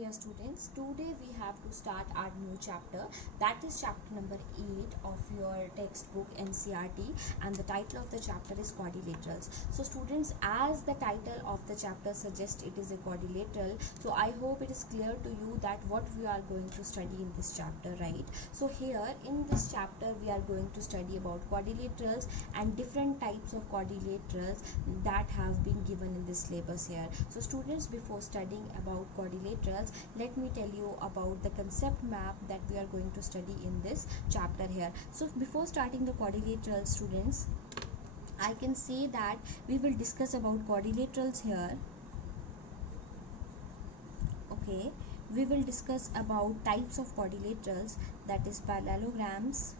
Dear students, today we have to start our new chapter, that is chapter number 8 of your textbook NCERT, and the title of the chapter is quadrilaterals. So students, as the title of the chapter suggests, it is a quadrilateral. So I hope it is clear to you that what we are going to study in this chapter, right? So here in this chapter we are going to study about quadrilaterals and different types of quadrilaterals that have been given in this syllabus here. So students, before studying about quadrilaterals, let me tell you about the concept map that we are going to study in this chapter here. So before starting the quadrilaterals, students, I can say that we will discuss about quadrilaterals here. Okay, we will discuss about types of quadrilaterals, that is parallelograms.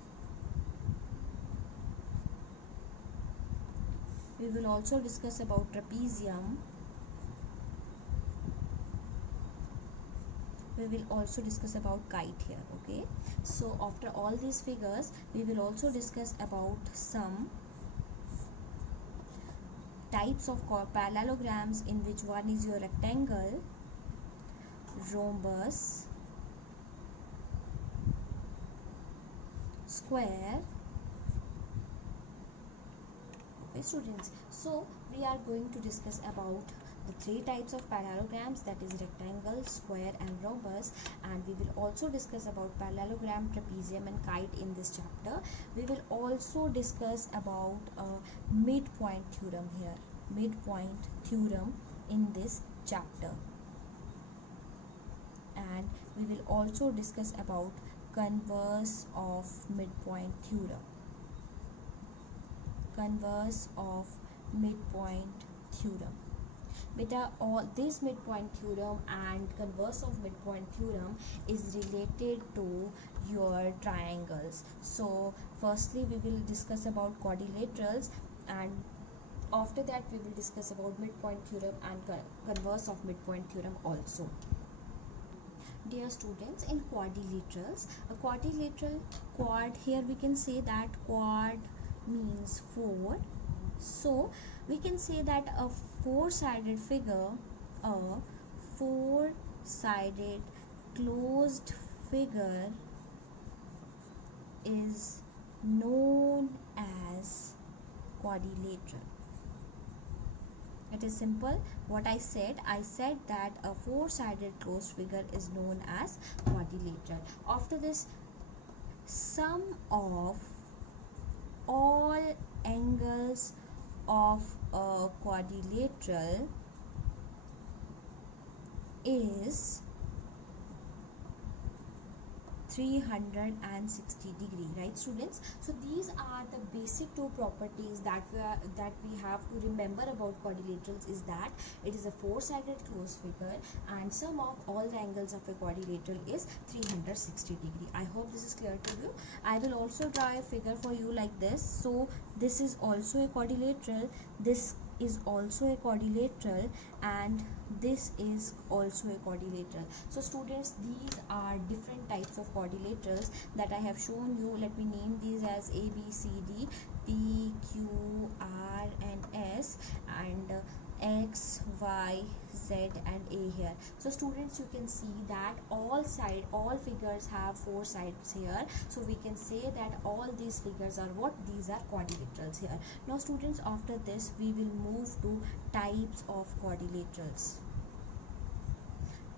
We will also discuss about trapezium. We will also discuss about kite here. Okay, so after all these figures, we will also discuss about some types of parallelograms, in which one is your rectangle, rhombus, square. Okay students, so we are going to discuss about the three types of parallelograms, that is rectangle, square and rhombus, and we will also discuss about parallelogram, trapezium and kite in this chapter. We will also discuss about midpoint theorem here, midpoint theorem in this chapter, and we will also discuss about converse of midpoint theorem, converse of midpoint theorem. Beta, all this midpoint theorem and converse of midpoint theorem is related to your triangles. So firstly we will discuss about quadrilaterals, and after that we will discuss about midpoint theorem and converse of midpoint theorem also. Dear students, in quadrilaterals, a quadrilateral, quad, here we can say that quad means 4. So we can say that a four-sided figure, a four-sided closed figure is known as quadrilateral. It is simple. What I said that a four-sided closed figure is known as quadrilateral. After this, sum of all angles of a quadrilateral is 360 degree, right students? So these are the basic two properties that we have to remember about quadrilaterals, is that it is a four-sided closed figure and sum of all the angles of a quadrilateral is 360 degree. I hope this is clear to you. I will also draw a figure for you like this. So this is also a quadrilateral, this is also a quadrilateral, and this is also a quadrilateral. So students, these are different types of quadrilaterals that I have shown you. Let me name these as A, B, C, D, P, Q, R and S, and X, Y, Z and A here. So students, you can see that all figures have four sides here. So we can say that all these figures are what? These are quadrilaterals here. Now students, after this we will move to types of quadrilaterals.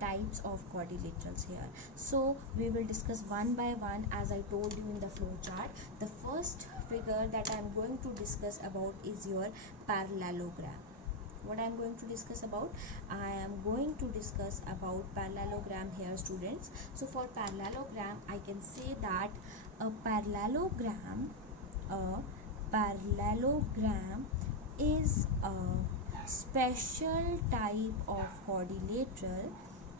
Types of quadrilaterals here. So we will discuss one by one, as I told you in the flow chart. The first figure that I am going to discuss about is your parallelogram. What I am going to discuss about? I am going to discuss about parallelogram here students. So for parallelogram, I can say that a parallelogram is a special type of quadrilateral.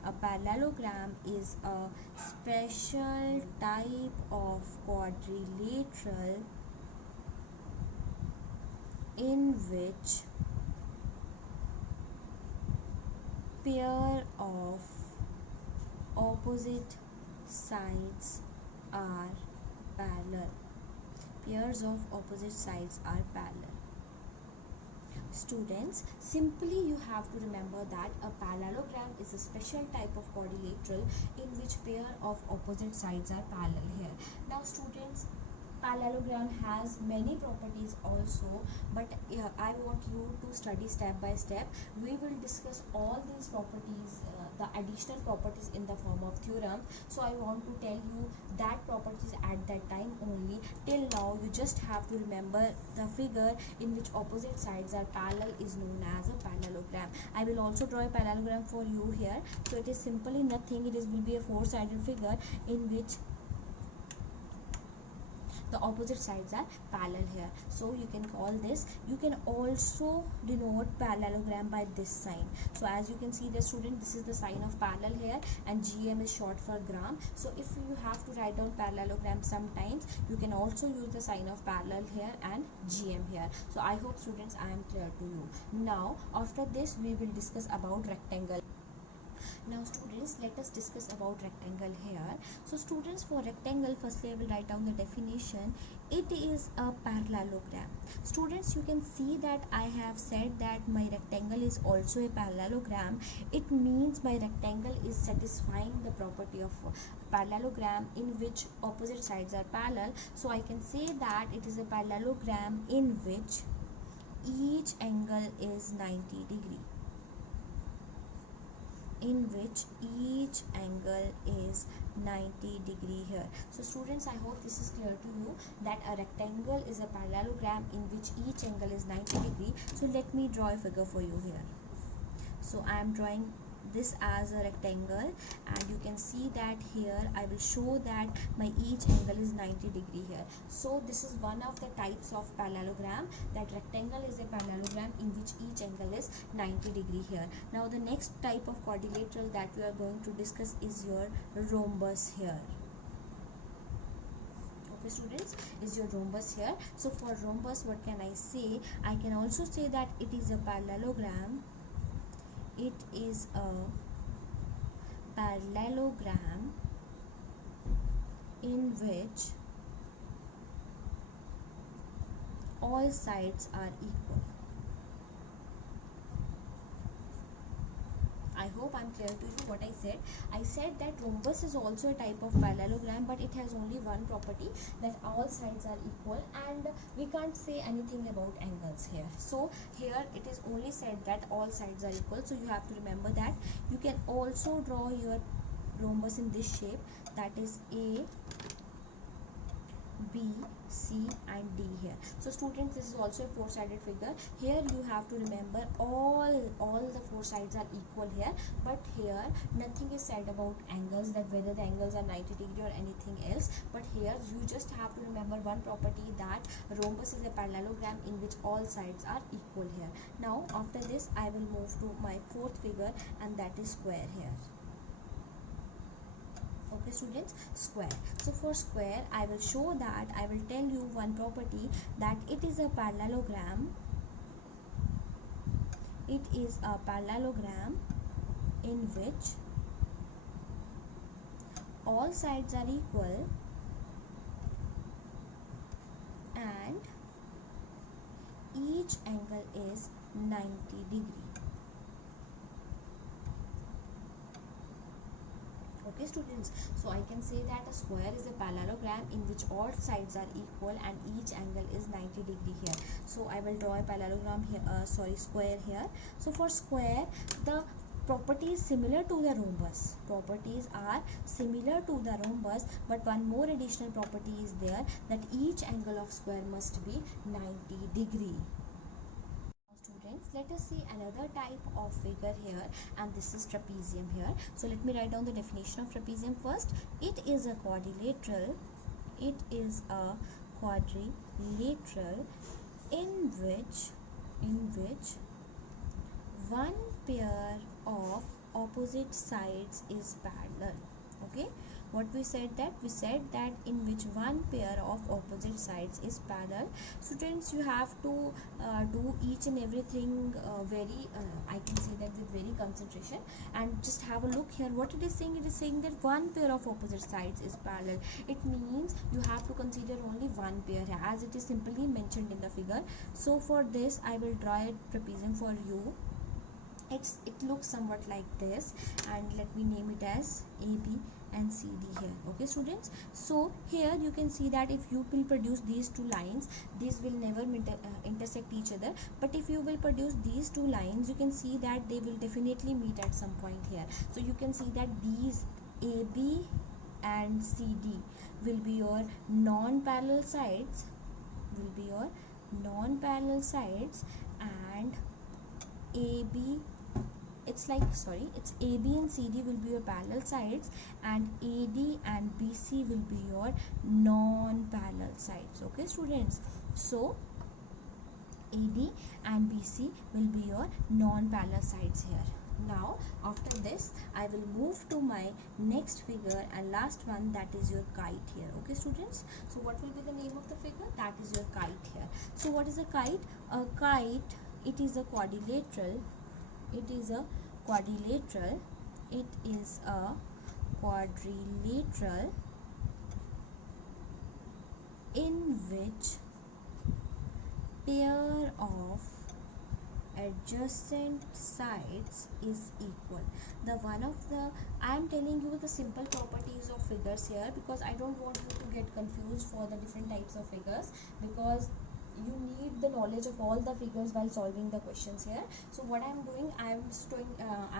A parallelogram is a special type of quadrilateral in which pair of opposite sides are parallel. Pairs of opposite sides are parallel. Students, simply you have to remember that a parallelogram is a special type of quadrilateral in which pair of opposite sides are parallel here. Now students, parallelogram has many properties also, but I want you to study step by step. We will discuss all these properties, the additional properties in the form of theorem. So I want to tell you that properties at that time only. Till now you just have to remember the figure in which opposite sides are parallel is known as a parallelogram. I will also draw a parallelogram for you here. So it is simply nothing, it will be a four-sided figure in which the opposite sides are parallel here. So you can call this, you can also denote parallelogram by this sign. So as you can see the student, this is the sign of parallel here, and GM is short for gram. So if you have to write down parallelogram sometimes, you can also use the sign of parallel here and GM here. So I hope students I am clear to you. Now after this we will discuss about rectangle. Now students, let us discuss about rectangle here. So students, for rectangle, firstly I will write down the definition. It is a parallelogram. Students, you can see that I have said that my rectangle is also a parallelogram. It means my rectangle is satisfying the property of parallelogram in which opposite sides are parallel. So I can say that it is a parallelogram in which each angle is 90 degree. In which each angle is 90 degree here. So students, I hope this is clear to you that a rectangle is a parallelogram in which each angle is 90 degree. So let me draw a figure for you here. So I am drawing this as a rectangle, and you can see that here I will show that my each angle is 90 degree here. So this is one of the types of parallelogram, that rectangle is a parallelogram in which each angle is 90 degree here. Now the next type of quadrilateral that we are going to discuss is your rhombus here. Okay students, is your rhombus here. So for rhombus, what can I say? I can also say that it is a parallelogram. It is a parallelogram in which all sides are equal. I hope I'm clear to you what I said. I said that rhombus is also a type of parallelogram, but it has only one property, that all sides are equal, and we can't say anything about angles here. So here it is only said that all sides are equal. So you have to remember that. You can also draw your rhombus in this shape, that is A, B, C and D here. So students, this is also a four-sided figure. Here you have to remember all the four sides are equal here, but here nothing is said about angles, that whether the angles are 90 degree or anything else. But here you just have to remember one property, that rhombus is a parallelogram in which all sides are equal here. Now after this I will move to my fourth figure, and that is square here. Okay students, square. So for square, I will show that, I will tell you one property, that it is a parallelogram. It is a parallelogram in which all sides are equal and each angle is 90 degree. Okay students, so I can say that a square is a parallelogram in which all sides are equal and each angle is 90 degree here. So I will draw a parallelogram here, square here. So for square, the properties similar to the rhombus. Properties are similar to the rhombus, but one more additional property is there, that each angle of square must be 90 degree. Students, let us see another type of figure here, and this is trapezium here. So let me write down the definition of trapezium first. It is a quadrilateral. It is a quadrilateral in which one pair of opposite sides is parallel. Okay, what we said that in which one pair of opposite sides is parallel. Students, you have to do each and everything very I can say that with very concentration, and just have a look here what it is saying. It is saying that one pair of opposite sides is parallel. It means you have to consider only one pair as it is simply mentioned in the figure. So for this I will draw a trapezium for you. It looks somewhat like this, and let me name it as AB and CD here. Okay students, so here you can see that if you will produce these two lines, these will never intersect each other, but if you will produce these two lines, you can see that they will definitely meet at some point here. So you can see that these AB and CD will be your non-parallel sides, and AB, it's AB and CD will be your parallel sides, and AD and BC will be your non-parallel sides. Okay students, so AD and BC will be your non-parallel sides here. Now after this I will move to my next figure and last one, that is your kite here. Okay students, so what will be the name of the figure? That is your kite here. So what is a kite? A kite, it is a quadrilateral. It is a quadrilateral in which pair of adjacent sides is equal. I am telling you the simple properties of figures here, because I don't want you to get confused for the different types of figures, because you need the knowledge of all the figures while solving the questions here. So what I am doing, I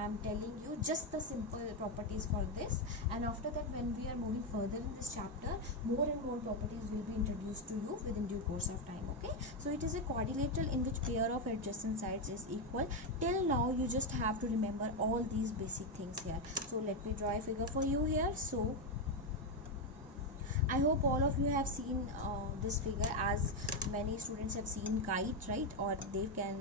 am telling you just the simple properties for this, and after that when we are moving further in this chapter, more and more properties will be introduced to you within due course of time. Okay, so it is a quadrilateral in which pair of adjacent sides is equal. Till now you just have to remember all these basic things here. So let me draw a figure for you here. So I hope all of you have seen this figure, as many students have seen kite, right? Or they can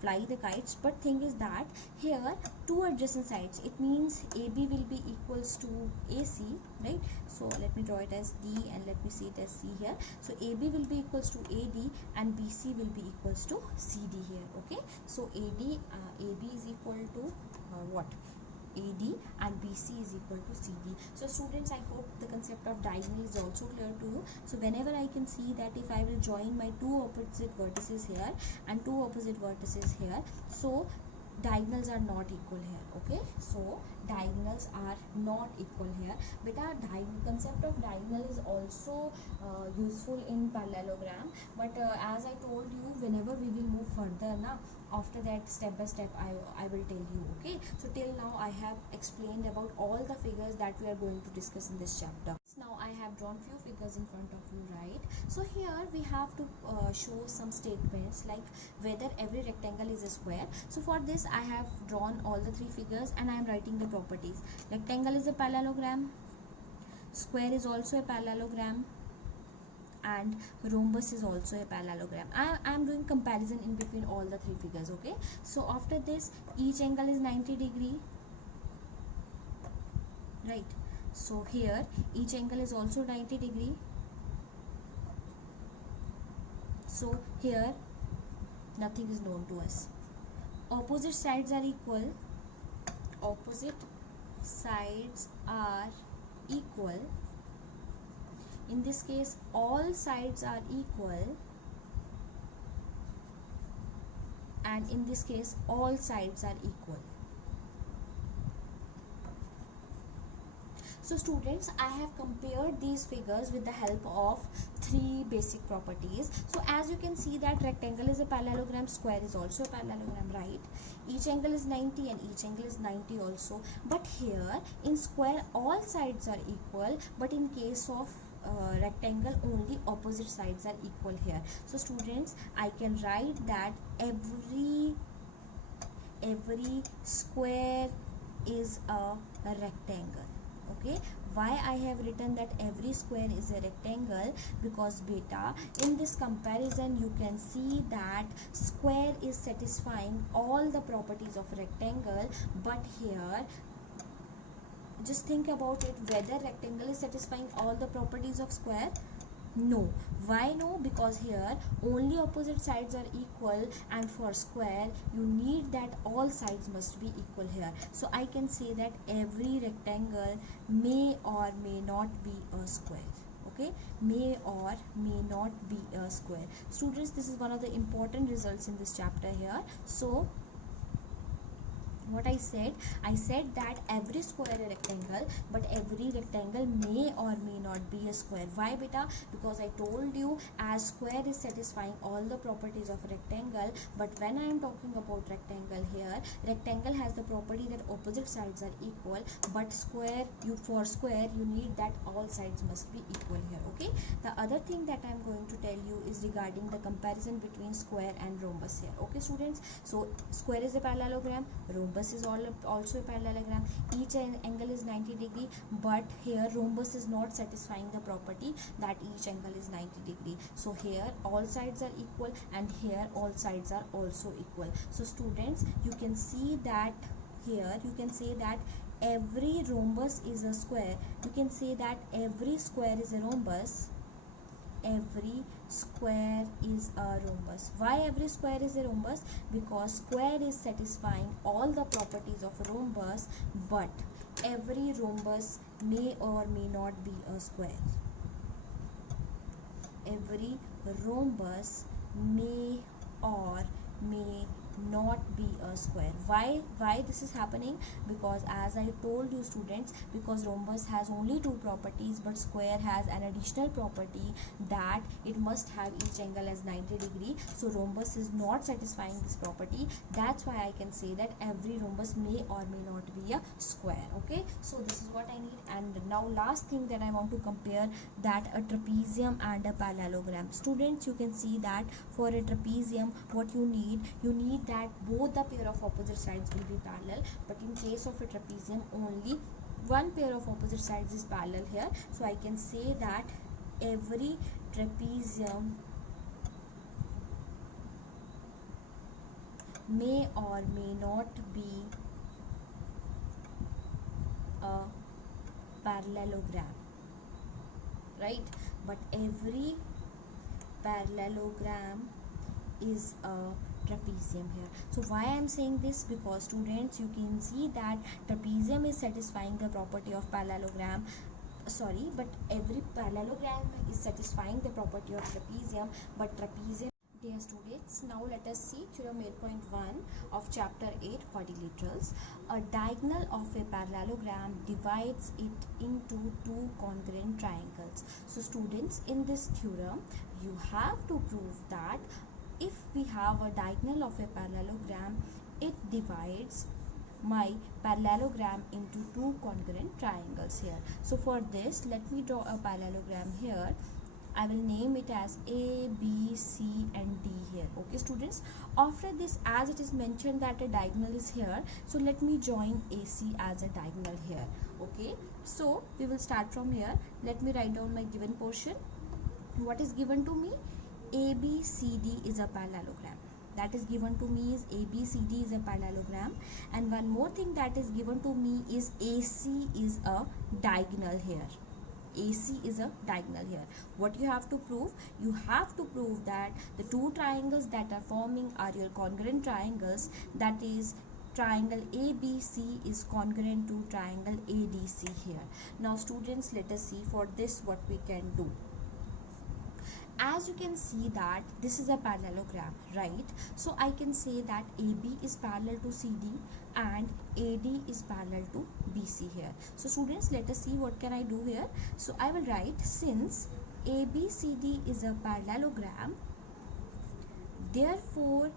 fly the kites. But thing is that here two adjacent sides, it means AB will be equals to AC, right? So let me draw it as D and let me see it as C here. So AB will be equals to AD and BC will be equals to CD here. Okay, so AB is equal to what? AD and BC is equal to CD. So students, I hope the concept of diagonal is also clear to you. So whenever I can see that if I will join my two opposite vertices here and two opposite vertices here, so diagonals are not equal here. Okay, so diagonals are not equal here. Beta, concept of diagonal is also useful in parallelogram, but as I told you, whenever we will move further now, after that step by step I will tell you. Okay, so till now I have explained about all the figures that we are going to discuss in this chapter. Now I have drawn few figures in front of you, right? So here we have to show some statements like whether every rectangle is a square. So for this I have drawn all the three figures and I am writing the properties. Rectangle is a parallelogram, square is also a parallelogram, and rhombus is also a parallelogram. I am doing comparison in between all the three figures. Okay, so after this, each angle is 90 degree, right? So here each angle is also 90 degree. So here nothing is known to us. Opposite sides are equal. In this case, all sides are equal, and in this case, all sides are equal. So students, I have compared these figures with the help of three basic properties. So as you can see that rectangle is a parallelogram, square is also a parallelogram, right? Each angle is 90 and each angle is 90 also. But here in square all sides are equal, but in case of rectangle only opposite sides are equal here. So students, I can write that every square is a rectangle. Okay, why I have written that every square is a rectangle? Because beta, in this comparison you can see that square is satisfying all the properties of rectangle, but here just think about it, whether rectangle is satisfying all the properties of square. No. Why no? Because here only opposite sides are equal, and for square you need that all sides must be equal here. So I can say that every rectangle may or may not be a square. Okay, may or may not be a square. Students, this is one of the important results in this chapter here. So what I said that every square is a rectangle, but every rectangle may or may not be a square. Why beta? Because I told you, as square is satisfying all the properties of rectangle, but when I am talking about rectangle here, rectangle has the property that opposite sides are equal, but for square you need that all sides must be equal here. Okay, the other thing that I am going to tell you is regarding the comparison between square and rhombus here. Okay students, so square is a parallelogram, rhombus is also a parallelogram. Each angle is 90 degree, but here rhombus is not satisfying the property that each angle is 90 degree. So here all sides are equal, and here all sides are also equal. So students, you can see that here you can say that every rhombus is a square. You can say that every square is a rhombus. Every square is a rhombus. Why every square is a rhombus? Because square is satisfying all the properties of a rhombus, but every rhombus may or may not be a square. Every rhombus may or may not be a square. Why this is happening? Because as I told you students, because rhombus has only two properties, but square has an additional property that it must have each angle as 90 degree. So rhombus is not satisfying this property. That's why I can say that every rhombus may or may not be a square. Okay, so this is what I need. And now last thing that I want to compare, that a trapezium and a parallelogram. Students, you can see that for a trapezium, what you need that both the pair of opposite sides will be parallel, but in case of a trapezium only one pair of opposite sides is parallel here. So I can say that every trapezium may or may not be a parallelogram, right? But every parallelogram is a trapezium here. So why I am saying this? Because students, you can see that trapezium is satisfying the property of parallelogram. Sorry, but every parallelogram is satisfying the property of trapezium, but trapezium. Dear students, now let us see theorem 8.1 of chapter 8, quadrilaterals. A diagonal of a parallelogram divides it into two congruent triangles. So students, in this theorem you have to prove that if we have a diagonal of a parallelogram, it divides my parallelogram into two congruent triangles here. So for this, let me draw a parallelogram here. I will name it as A, B, C and D here. Okay students, after this, as it is mentioned that a diagonal is here, so let me join AC as a diagonal here. Okay, so we will start from here. Let me write down my given portion. What is given to me? ABCD is a parallelogram. That is given to me is ABCD is a parallelogram, and one more thing that is given to me is AC is a diagonal here. AC is a diagonal here. What you have to prove? You have to prove that the two triangles that are forming are your congruent triangles. That is, triangle ABC is congruent to triangle ADC here. Now students, let us see for this what we can do. As you can see that this is a parallelogram, right? So I can say that AB is parallel to CD and AD is parallel to BC here. So students, let us see what can I do here. So I will write, since ABCD is a parallelogram, therefore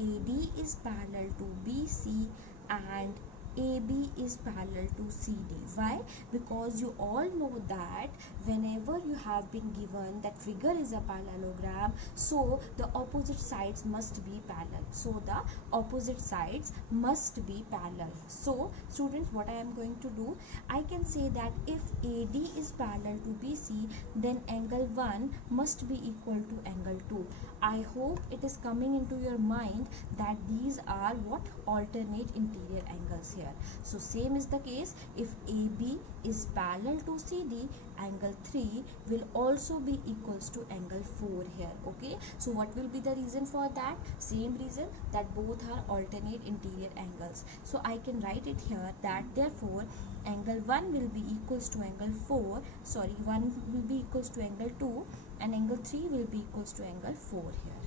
AD is parallel to BC and AB is parallel to CD. Why? Because you all know that whenever you have been given that figure is a parallelogram, so the opposite sides must be parallel. So the opposite sides must be parallel. So students, what I am going to do, I can say that if AD is parallel to BC, then angle 1 must be equal to angle 2. I hope it is coming into your mind that these are what alternate interior angles here. here. So same is the case, if AB is parallel to CD, angle 3 will also be equals to angle 4 here. Okay, so what will be the reason for that? Same reason, that both are alternate interior angles. So I can write it here that therefore angle 1 will be equals to angle 4, sorry, 1 will be equals to angle 2 and angle 3 will be equals to angle 4 here.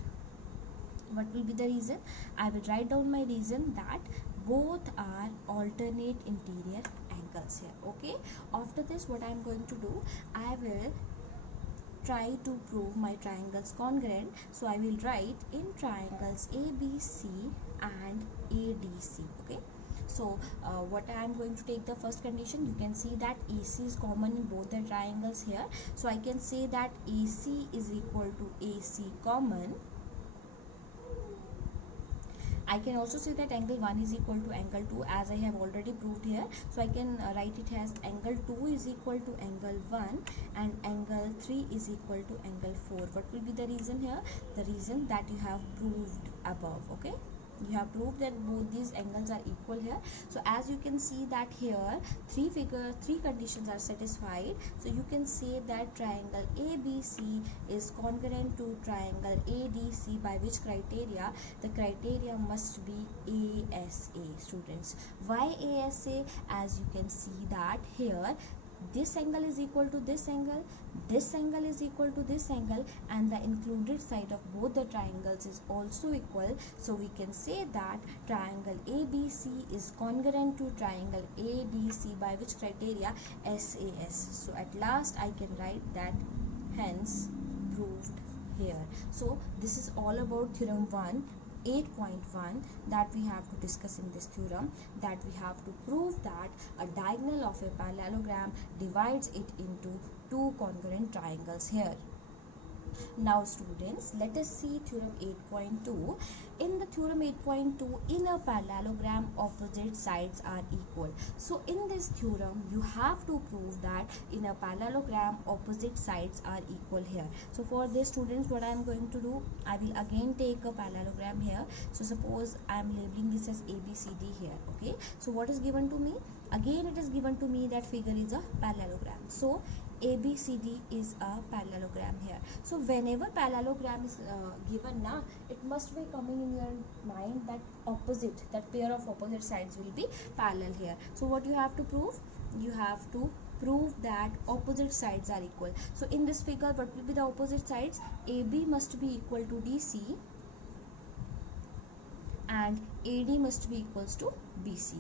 What will be the reason? I will write down my reason, that both are alternate interior angles here. Okay, after this what I am going to do, I will try to prove my triangles congruent. So I will write in triangles ABC and ADC. Okay, so what I am going to take the first condition, you can see that AC is common in both the triangles here. So I can say that AC is equal to AC common. I can also say that angle 1 is equal to angle 2, as I have already proved here. So I can write it as angle 2 is equal to angle 1 and angle 3 is equal to angle 4. What will be the reason here? The reason that you have proved above. Okay, you have proved that both these angles are equal here. So as you can see that here three conditions are satisfied. So you can say that triangle ABC is congruent to triangle ADC, by which criteria? The criteria must be ASA, students. Why ASA? As you can see that here this angle is equal to this angle is equal to this angle, and the included side of both the triangles is also equal. So we can say that triangle ABC is congruent to triangle ADC, by which criteria? SAS. So at last I can write that hence proved here. So this is all about theorem 1 8.1 that we have to discuss in this theorem, that we have to prove that a diagonal of a parallelogram divides it into two congruent triangles here. Now students, let us see theorem 8.2. In the theorem 8.2, in a parallelogram opposite sides are equal. So in this theorem you have to prove that in a parallelogram opposite sides are equal here. So for this students, what I am going to do, I will again take a parallelogram here. So suppose I am labeling this as ABCD here. Okay, so what is given to me? Again it is given to me that figure is a parallelogram. So ABCD is a parallelogram here. So whenever parallelogram is given now, it must be coming in your mind that opposite, that pair of opposite sides will be parallel here. So what you have to prove? You have to prove that opposite sides are equal. So in this figure, what will be the opposite sides? AB must be equal to DC and AD must be equals to BC.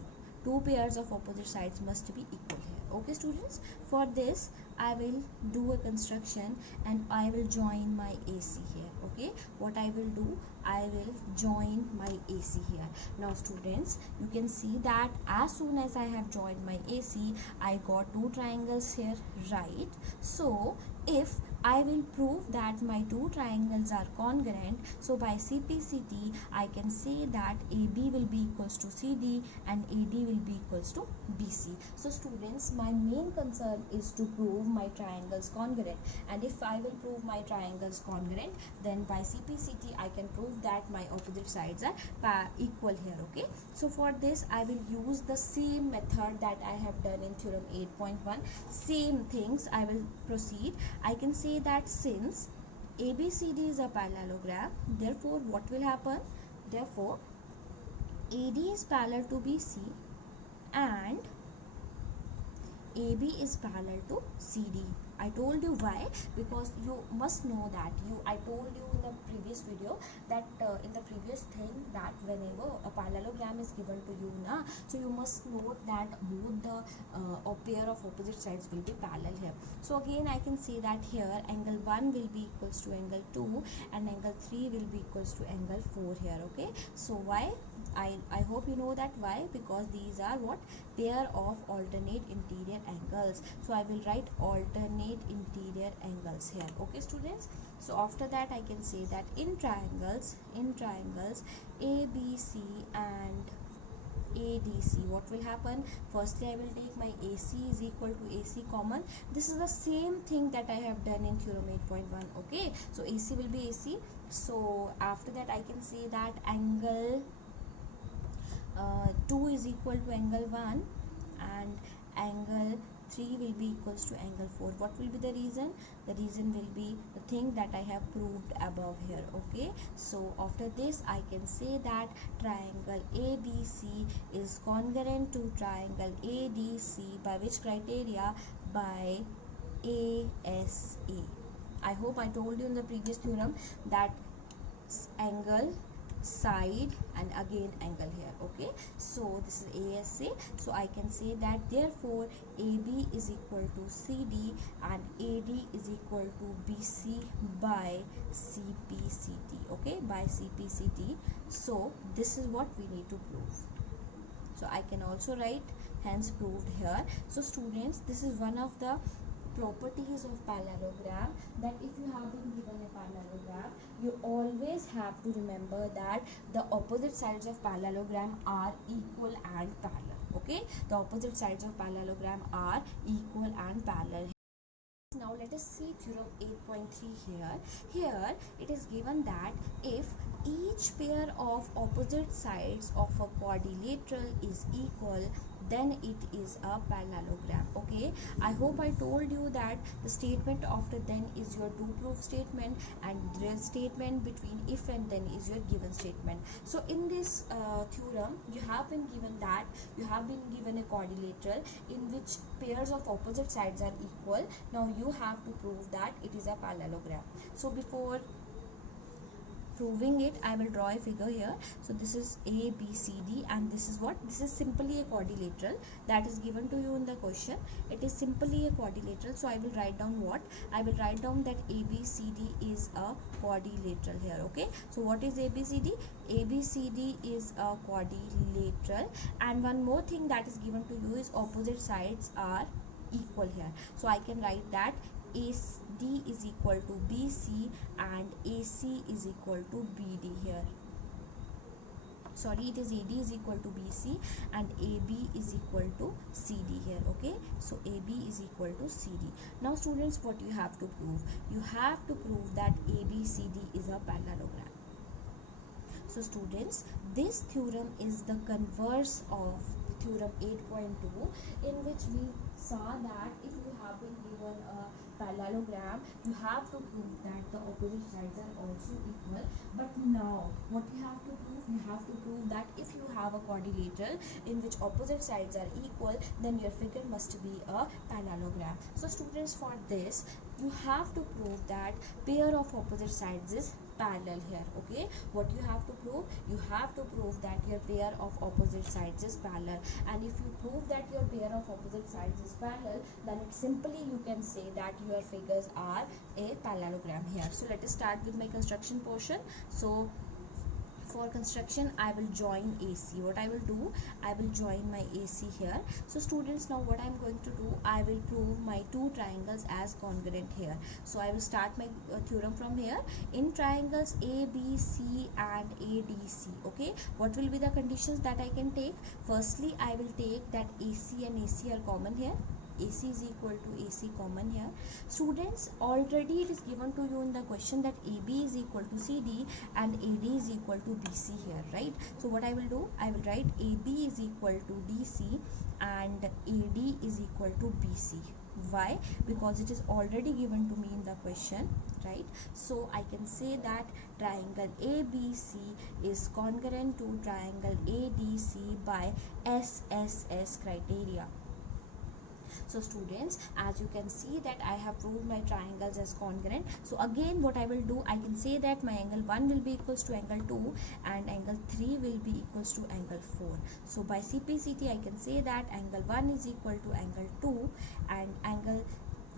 Two pairs of opposite sides must be equal here. Okay students, for this I will do a construction and I will join my AC here. Okay, what I will do, I will join my AC here. Now students, you can see that as soon as I have joined my AC, I got two triangles here, right? So if I will prove that my two triangles are congruent, so by CPCT I can say that AB will be equals to CD and AD will be equals to BC. So students, my main concern is to prove my triangles congruent, and if I will prove my triangles congruent, then by CPCT I can prove that my opposite sides are equal here. Okay, so for this I will use the same method that I have done in theorem 8.1. Same things I will proceed. I can say that since ABCD is a parallelogram, therefore what will happen? Therefore AD is parallel to BC and AB is parallel to CD. I told you why, because you must know that I told you in the previous video that in the previous thing that whenever a parallelogram is given to you na, so you must note that both the pair of opposite sides will be parallel here. So again I can say that here angle 1 will be equals to angle 2 and angle 3 will be equals to angle 4 here. Okay, so why? I hope you know that why, because these are what? Pair of alternate interior angles. So I will write alternate interior angles here. Okay students, so after that I can say that in triangles ABC and ADC, what will happen? Firstly I will take my AC is equal to AC common. This is the same thing that I have done in theorem 8.1. okay, so AC will be AC. So after that I can say that angle 2 is equal to angle 1 and angle 3 will be equals to angle 4. What will be the reason? The reason will be the thing that I have proved above here. Okay, so after this I can say that triangle ABC is congruent to triangle ADC by which criteria? By ASA. I hope I told you in the previous theorem that angle, side, and again angle here. Okay, so this is ASA. So I can say that therefore AB is equal to CD and AD is equal to BC by CPCT. Okay, by CPCT. So this is what we need to prove. So I can also write hence proved here. So students, this is one of the properties of parallelogram, that if you have been given a parallelogram, you always have to remember that the opposite sides of parallelogram are equal and parallel. Okay, the opposite sides of parallelogram are equal and parallel. Now let us see theorem 8.3 here. Here it is given that if each pair of opposite sides of a quadrilateral is equal, then it is a parallelogram. Okay, I hope I told you that the statement after then is your to prove statement, and the statement between if and then is your given statement. So in this theorem, you have been given that you have been given a quadrilateral in which pairs of opposite sides are equal. Now you have to prove that it is a parallelogram. So before proving it, I will draw a figure here. So this is A, B, C, D, and this is what? This is simply a quadrilateral that is given to you in the question. It is simply a quadrilateral. So I will write down what? I will write down that A, B, C, D is a quadrilateral here. Okay, so what is A, B, C, D? A, B, C, D is a quadrilateral, and one more thing that is given to you is opposite sides are equal here. So I can write that AD is equal to BC and AC is equal to BD here. Sorry, it is AD is equal to BC and AB is equal to CD here. Okay, so AB is equal to CD. Now students, what you have to prove? You have to prove that ABCD is a parallelogram. So students, this theorem is the converse of theorem 8.2, in which we saw that if you have been given a parallelogram, you have to prove that the opposite sides are also equal. But now what you have to prove? You have to prove that if you have a quadrilateral in which opposite sides are equal, then your figure must be a parallelogram. So students, for this you have to prove that pair of opposite sides is parallel here. Okay, what you have to prove? You have to prove that your pair of opposite sides is parallel, and if you prove that your pair of opposite sides is parallel, then it simply you can say that your figures are a parallelogram here. So let us start with my construction portion. So for construction, I will join AC. What I will do, I will join my AC here. So students, now what I am going to do, I will prove my two triangles as congruent here. So I will start my theorem from here. In triangles ABC and ADC, okay, what will be the conditions that I can take? Firstly, I will take that AC and AC are common here. AC is equal to AC common here. Students, already it is given to you in the question that AB is equal to CD and AD is equal to BC here, right? So what I will do, I will write AB is equal to DC and AD is equal to BC. Why? Because it is already given to me in the question, right? So I can say that triangle ABC is congruent to triangle ADC by SSS criteria. So students, as you can see that I have proved my triangles as congruent. So again what I will do, I can say that my angle 1 will be equals to angle 2 and angle 3 will be equals to angle 4. So by CPCT I can say that angle 1 is equal to angle 2 and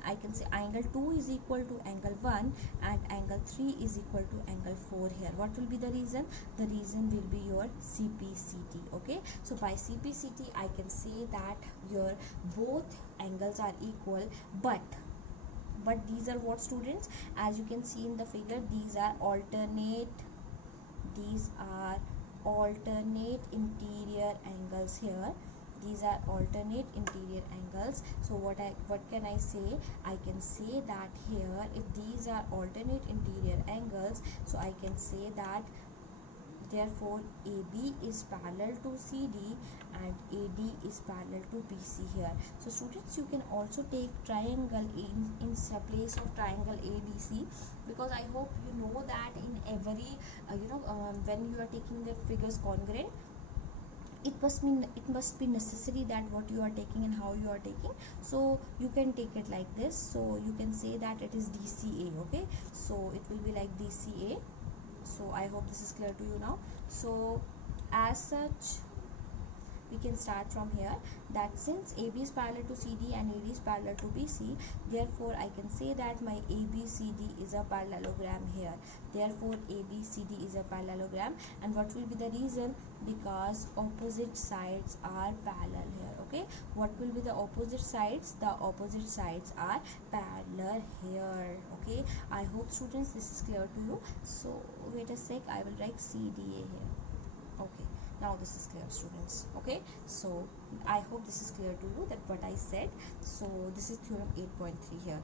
I can say angle 2 is equal to angle 1 and angle 3 is equal to angle 4 here. What will be the reason? The reason will be your CPCT. Okay, so by CPCT I can say that your both angles are equal, but these are what, students? As you can see in the figure, these are alternate interior angles here. These are alternate interior angles. So what can I say? I can say that here, if these are alternate interior angles, so I can say that Therefore AB is parallel to CD and AD is parallel to BC here. So students, you can also take triangle in place of triangle ABC, because I hope you know that in every when you are taking the figures congruent, it must be necessary that what you are taking and how you are taking. So you can take it like this. So you can say that it is DCA. Okay, so it will be like DCA. So I hope this is clear to you now. So as such, we can start from here, that since AB is parallel to CD and AD is parallel to BC, therefore I can say that my ABCD is a parallelogram here. Therefore ABCD is a parallelogram. And what will be the reason? Because opposite sides are parallel here. Okay, what will be the opposite sides? The opposite sides are parallel here. Okay, I hope students this is clear to you. So wait a sec, I will write CDA here. Okay, now this is clear, students. Okay, so I hope this is clear to you that what I said. So this is theorem 8.3 here.